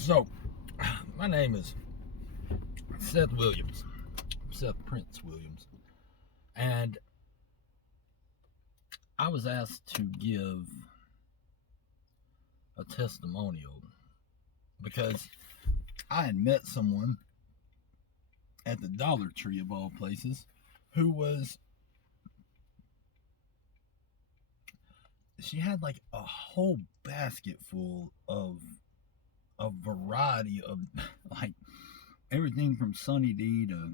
So, my name is Seth Williams, Seth Prince Williams, and I was asked to give a testimonial because I had met someone at the Dollar Tree of all places who she had like a whole basket full of a variety of like everything from Sunny D to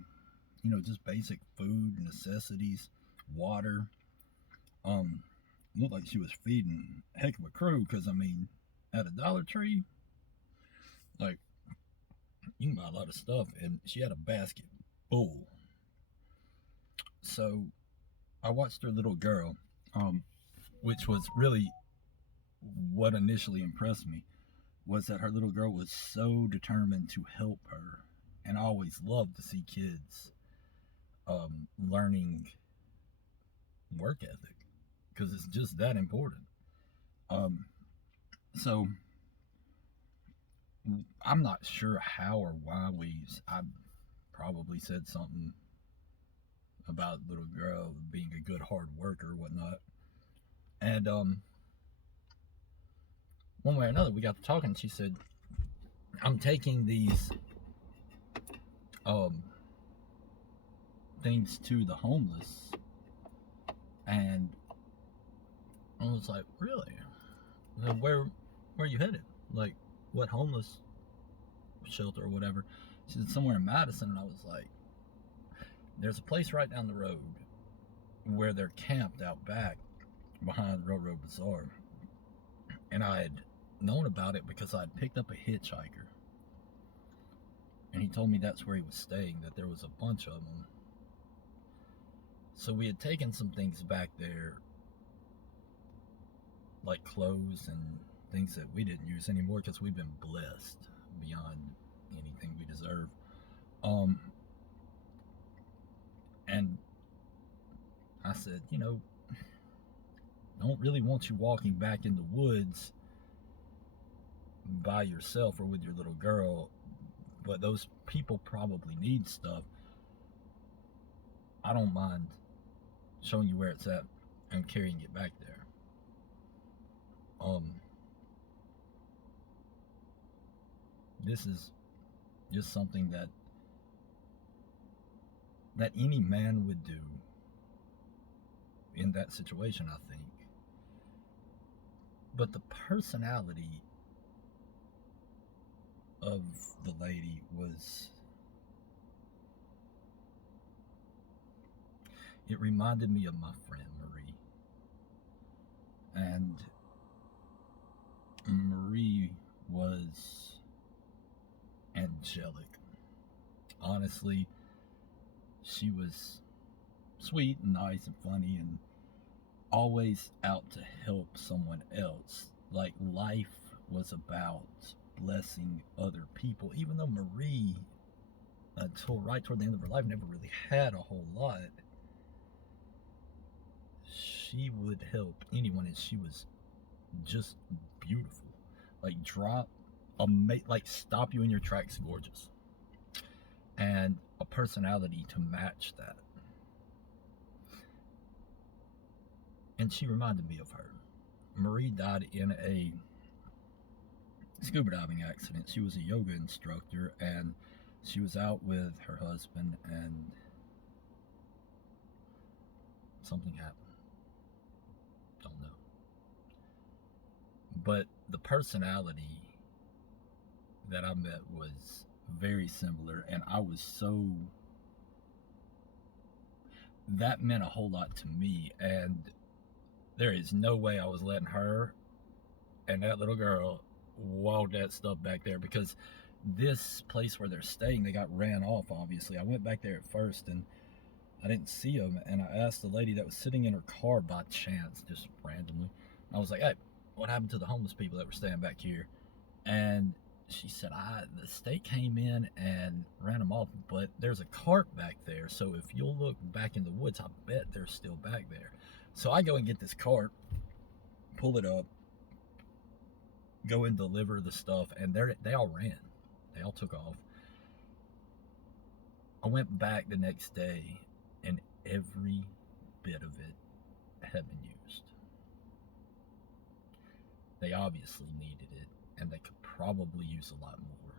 just basic food necessities, water. Um, Looked like she was feeding a heck of a crew because I mean, at a Dollar Tree, like you can buy a lot of stuff, and she had a basket full. So I watched her little girl, which was really what initially impressed me was that her little girl was so determined to help her, and I always love to see kids learning work ethic because it's just that important. Um, so I'm not sure how or why I probably said something about little girl being a good hard worker or whatnot. And one way or another, we got to talking. She said, "I'm taking these um, things to the homeless," and I was like, "Really? Where are you headed? Like, what homeless shelter or whatever?" She said, "Somewhere in Madison," and I was like, "There's a place right down the road where they're camped out back behind Railroad Bazaar," and I had known about it because I'd picked up a hitchhiker, and he told me that's where he was staying, that there was a bunch of them. So we had taken some things back there, like clothes and things that we didn't use anymore because we've been blessed beyond anything we deserve. Um, and I said, don't really want you walking back in the woods by yourself or with your little girl, but those people probably need stuff. I don't mind showing you where it's at and carrying it back there. Um, this is just something that any man would do in that situation, I think. But the personality of the lady it reminded me of my friend Marie. And Marie was angelic. Honestly, she was sweet and nice and funny and always out to help someone else. Like life was about blessing other people, even though Marie, until right toward the end of her life, never really had a whole lot. She would help anyone, and she was just beautiful. Like like stop you in your tracks, gorgeous, and a personality to match that. And she reminded me of her. Marie died in a scuba diving accident. She was a yoga instructor, and she was out with her husband, and something happened. Don't know. But the personality that I met was very similar, and I was that meant a whole lot to me, and there is no way I was letting her and that little girl walk that stuff back there because this place where they're staying, they got ran off, obviously. I went back there at first and I didn't see them, and I asked the lady that was sitting in her car by chance, just randomly. I was like, "Hey, what happened to the homeless people that were staying back here?" And she said, the state came in and ran them off, but there's a cart back there, so if you'll look back in the woods, I bet they're still back there." So I go and get this cart, pull it up, go and deliver the stuff, and they all ran. They all took off. I went back the next day, and every bit of it had been used. They obviously needed it, and they could probably use a lot more.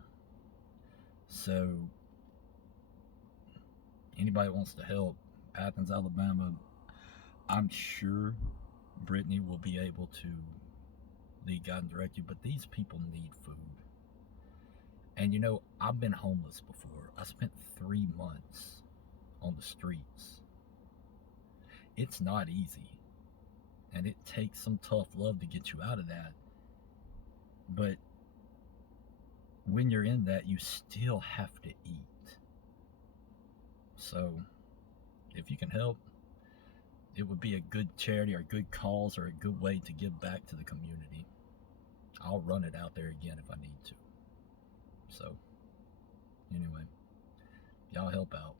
So, anybody wants to help, Athens, Alabama, I'm sure Brittany will be able to lead, guide, and direct you, but these people need food. And you know, I've been homeless before. I spent 3 months on the streets. It's not easy. And it takes some tough love to get you out of that. But when you're in that, you still have to eat. So, if you can help, it would be a good charity or a good cause or a good way to give back to the community. I'll run it out there again if I need to. So, anyway, y'all help out.